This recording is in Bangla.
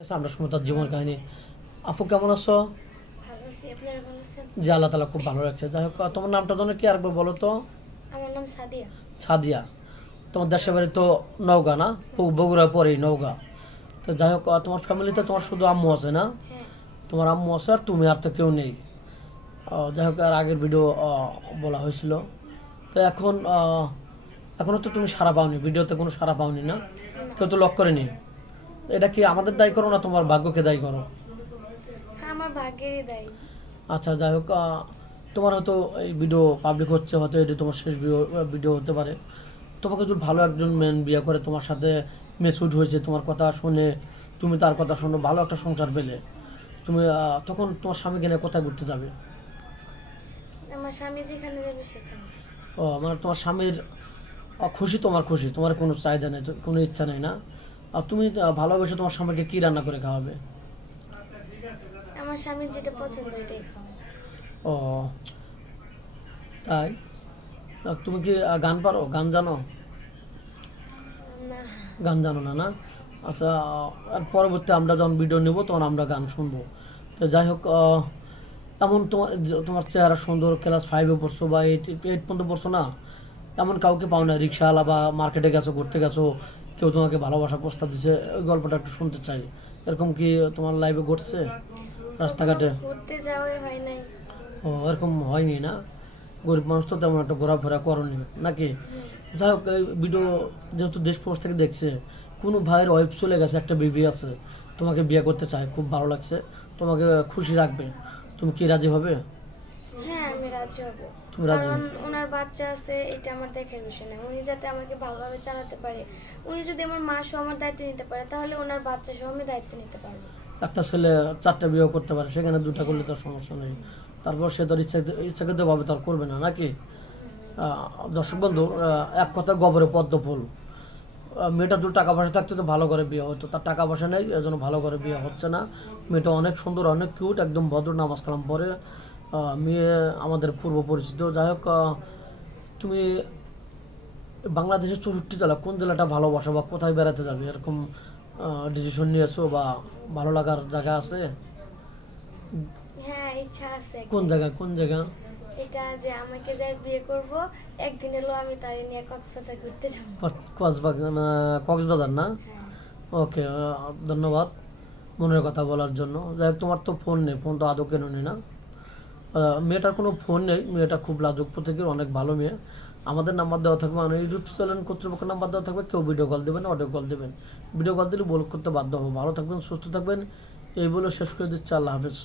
আমরা শুনবো তার জীবন কাহিনী। আপু কেমন আছো? ভালো আছি, আপনারা ভালো আছেন? যে আল্লাহ তালা খুব ভালো রাখছে। যাই হোক, তোমার নামটা যেন কি আরেকবার বলো তো? আমার নাম সাদিয়া। সাদিয়া। তোমার দেশের বাড়ি তো নওগাঁ না? বগুড়া পরেই নওগাঁ। তো যাই হোক, তোমার ফ্যামিলিতে তোমার শুধু আম্মু আছে না? হ্যাঁ। তোমার আম্মু আছে আর তুমি, আর তো কেউ নেই। যাই হোক, আর আগের ভিডিও বলা হয়েছিল। তো এখন এখনো তো তুমি সাড়া পাওনি, ভিডিওতে কোনো সাড়া পাওনি না? কেউ তো লক করেনি। এটা কি আমাদের দায়ী করো না তোমার ভাগ্যকে দায়ী করো? হ্যাঁ, আমার ভাগ্যেরই দায়ী। আচ্ছা, যাই হোক, তোমার হয়তো এই ভিডিও পাবলিক হচ্ছে, হয়তো এটি তোমার শেষ ভিডিও হতে পারে। তোমাকে যদি ভালো একজন মেন বিয়ে করে, তোমার সাথে মেসুড হয়েছে, তোমার কথা শুনে, তুমি তার কথা শুনে ভালো একটা সংসার পেলে, তুমি তখন তোমার স্বামীকে নিয়ে কোথায় ঘুরতে যাবে? আমার স্বামী যেখানে যাবে সেখানে। ও, মানে তোমার স্বামীর খুশি, তোমার খুশি, তোমার কোনো চাহিদা নেই, কোনো ইচ্ছা নেই না? আর তুমি ভালোবেসে তোমার স্বামীকে কী রান্না করে খাওয়াবে? আমার স্বামীর যেটা পছন্দ ওইটাই খাওয়া। ও, তাই? তুমি কি গান পারো, গান জানো? না। গান জানো না, না? আচ্ছা, আর পরবর্তী আমরা যখন ভিডিও নেব তখন আমরা গান শুনবো। তো যাই হোক, এমন তোমার চেহারা সুন্দর, ক্লাস 5-এ পড়ছো বা 8 পর্যন্ত পড়ছো না, এমন কাউকে পাও না? রিক্সাওয়ালা বা মার্কেটে গেছো, ঘুরতে গেছো, কেউ তোমাকে ভালোবাসা প্রস্তাব দিছে, ওই গল্পটা একটু শুনতে চাই। এরকম কি তোমার লাইফে ঘটছে কখনো রাস্তাঘাটে? ঘুরতে যাওয়াই হয় নাই। ও, এরকম হয়নি না? গরিব মানুষ তো তেমন একটা ঘোরাফেরা করনি নাকি? যাই হোক, এই ভিডিও যেহেতু দেশ প্রবাস থেকে দেখছে, কোনো ভাইয়ের ওয়াইফ চলে গেছে, একটা বেবি আছে, তোমাকে বিয়ে করতে চায়, খুব ভালো লাগছে, তোমাকে খুশি রাখবে, তুমি কি রাজি হবে? হ্যাঁ, আমি রাজি হব। তুমি রাজি? কারণ ওনার বাচ্চা আছে, এটা আমার দেখার বিষয় না। উনি যাতে আমাকে ভালোভাবে চালাতে পারে, উনি যদি আমার মা সহ আমার দায়িত্ব নিতে পারে, তাহলে ওনার বাচ্চা সহ আমি দায়িত্ব নিতে পারবো। একটা ছেলে 4টা বিয়ে করতে পারে, সেখানে 2টা করলে তার সমস্যা নেই। তারপর সে তার ইচ্ছাকৃত ভাবে তার করবে না নাকি? দর্শক বন্ধু, এক কথা গবরে পদ্ম ফুল। মেয়েটা যদি টাকা পয়সা থাকতো তো ভালো করে বিয়ে হতো, তার টাকা পয়সা নেই, এজন্য ভালো করে বিয়ে হচ্ছে না। মেয়েটা অনেক সুন্দর, অনেক কিউট, একদম ভদ্র, নামাজ কালাম পড়ে মেয়ে, আমাদের পূর্ব পরিচিত। যাই হোক, তুমি বাংলাদেশের 64 জেলা কোন জেলাটা ভালোবাসো বা কোথায় বেড়াতে যাবে, এরকম ডিসিশন নিয়েছো বা ভালো লাগার জায়গা আছে? হ্যাঁ, ইচ্ছা আছে কোন একটা। জায়গা, কোন জায়গা? এটা যে আমাকে যাই বিয়ে করব, একদিন এলো আমি তারে নিয়ে কক্সবাজার ঘুরতে যাবো। কক্সবাজার কক্সবাজার না? হ্যাঁ। ওকে, ধন্যবাদ মনের কথা বলার জন্য। যাই হোক, তোমার তো ফোন নেই, ফোন তো আদৌ কেননি না? মেয়েটার কোনো ফোন নেই, মেয়েটা খুব লাজুক প্রকৃতির, অনেক ভালো মেয়ে। আমাদের নাম্বার দেওয়া থাকবে, মানে ইউটিউব চ্যানেল কর্তৃপক্ষের নাম্বার দেওয়া থাকবে, কেউ ভিডিও কল দেবেন, অডিও কল দেবেন। ভিডিও কল দিলে বল করতে বাধ্য হবো। ভালো থাকবেন, সুস্থ থাকবেন, এই বলে শেষ করে দিচ্ছি। আল্লাহ হাফেজ।